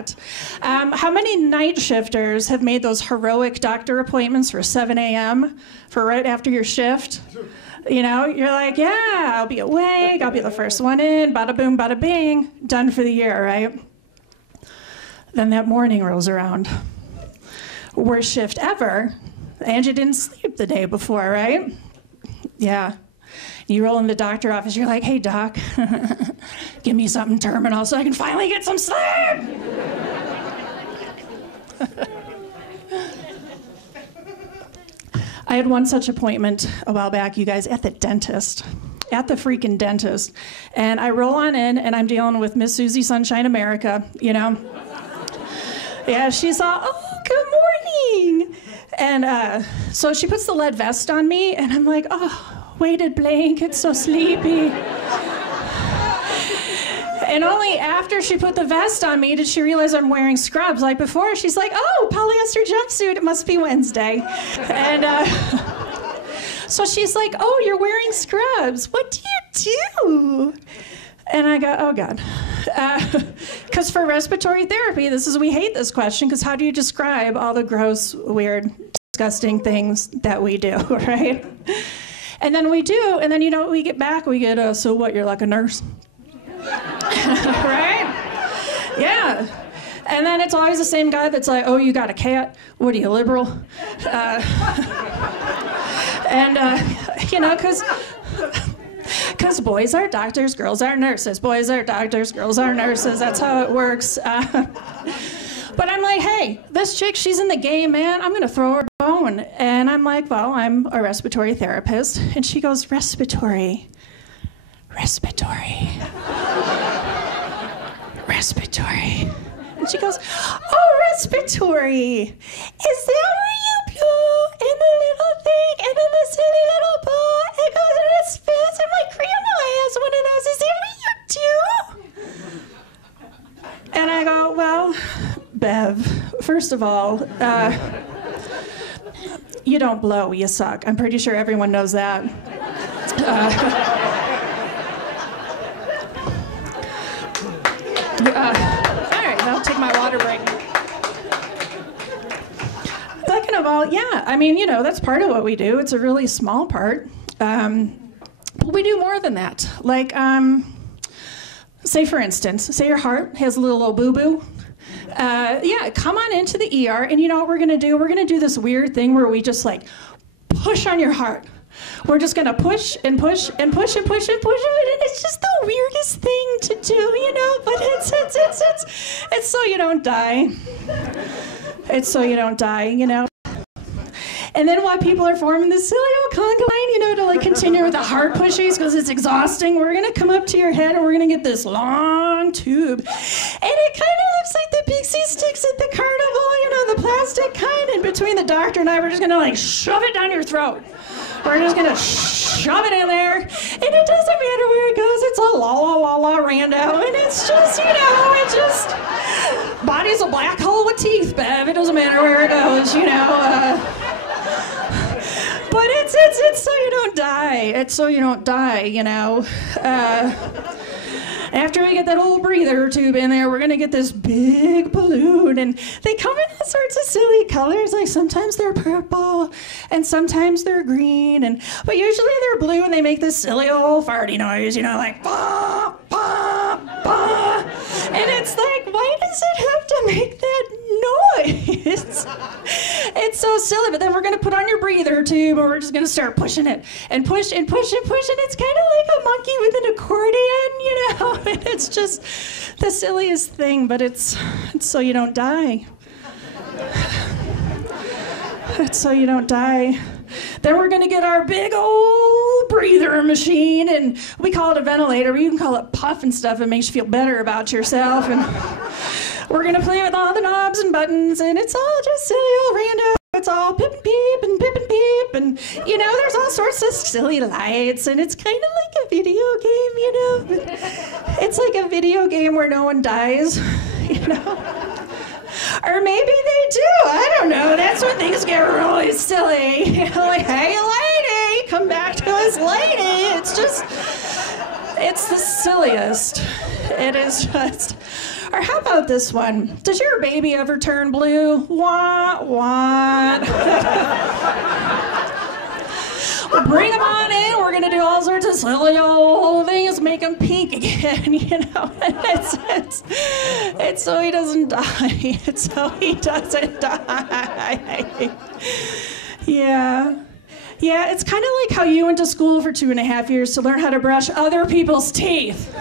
that. How many night shifters have made those heroic doctor appointments for 7 a.m. for right after your shift? You know, you're like, yeah, I'll be awake, I'll be the first one in, bada boom, bada bing, done for the year, right? Then that morning rolls around. Worst shift ever, and you didn't sleep the day before, right? Yeah. You roll in the doctor office, you're like, hey, doc, give me something terminal so I can finally get some sleep. I had one such appointment a while back, you guys, at the dentist. At the freaking dentist. And I roll on in, and I'm dealing with Miss Susie Sunshine America, you know. Yeah, she's all, oh, good morning. And so she puts the lead vest on me, and I'm like, oh, weighted blanket, so sleepy. And only after she put the vest on me did she realize I'm wearing scrubs. Like before, she's like, oh, polyester jumpsuit, it must be Wednesday. And so she's like, oh, you're wearing scrubs. What do you do? And I go, oh, God. Because for respiratory therapy, we hate this question, because how do you describe all the gross, weird, disgusting things that we do, right? And then we do, and then, you know, we get back, we get, so what, you're like a nurse? Right? Yeah. And then it's always the same guy that's like, oh, you got a cat? What are you, liberal? You know, because boys are doctors, girls are nurses. Boys are doctors, girls are nurses. That's how it works. But I'm like, hey, this chick, she's in the game, man. I'm going to throw her a bone. And I'm like, well, I'm a respiratory therapist. And she goes, respiratory. And she goes, oh, respiratory. Is that where you blow in the little thing and then the silly little ball? It goes in its fist. And my grandma has one of those. Is that what you do? And I go, well, Bev, first of all, you don't blow, you suck. I'm pretty sure everyone knows that. All right, I'll take my water break. Second of all, yeah, I mean, you know, that's part of what we do. It's a really small part. But we do more than that. Like, say for instance, say your heart has a little old boo-boo. Yeah, come on into the ER, and you know what we're gonna do? We're gonna do this weird thing where we just like push on your heart. We're just gonna push and push and push and push and push, and it's just the weirdest thing to do, you know. But it's so you don't die. It's so you don't die, you know. And then while people are forming the cilio conga line, you know, to like continue with the heart pushies because it's exhausting, we're gonna come up to your head and we're gonna get this long tube, and it kind of looks like the pixie sticks at the carnival, you know, the plastic kind. And between the doctor and I, we're just gonna like shove it down your throat. We're just gonna shove it in there, and it doesn't matter where it goes. It's all la rando, and it's just, you know, it just body's a black hole with teeth, Bev. It doesn't matter where it goes, you know. But it's so you don't die. It's so you don't die, you know. After we get that old breather tube in there, we're gonna get this big balloon, and they come in all sorts of silly colors. Like sometimes they're purple, and sometimes they're green, but usually they're blue, and they make this silly old farty noise, you know, like bah, bah, bah. And it's like, why does it have to make that noise? It's so silly. But then we're gonna put on your breather tube, and we're just gonna start pushing it and push and push and push, and it's kind of like a monkey with an accordion, you know. And it's just the silliest thing, but it's so you don't die. It's so you don't die. Then we're gonna get our big old breather machine, and we call it a ventilator. You can call it puff and stuff. It makes you feel better about yourself. And we're gonna play with all the knobs and buttons, and it's all just silly old random. It's all pip and peep and pip and peep, and you know, there's all sorts of silly lights, and it's kind of like a video game, you know. It's like a video game where no one dies, you know. Or maybe they do. I don't know. That's when things get really silly. You know, like, hey, lady, come back to us, lady. It's the silliest. It is just. Or how about this one? Does your baby ever turn blue? Wah, wah. Well, bring him on in. We're going to do all sorts of silly old things, make him pink again, you know. It's so he doesn't die. It's so he doesn't die. Yeah. Yeah, it's kind of like how you went to school for 2.5 years to learn how to brush other people's teeth.